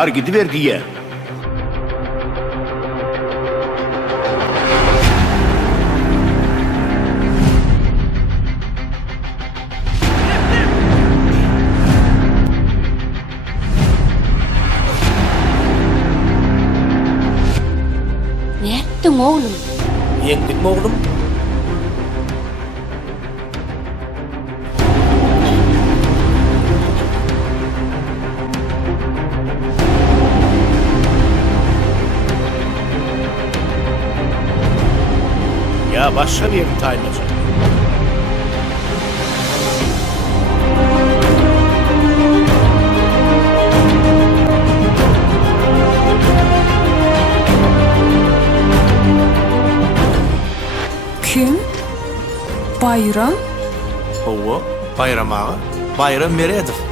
Bar gidiver diye. Ne ettin oğlum? Yengdik mi oğlum? Ya başka bir yerin tayin olacak. Kim? Bayram? Owo, Bayram ağa. Bayram Meredov.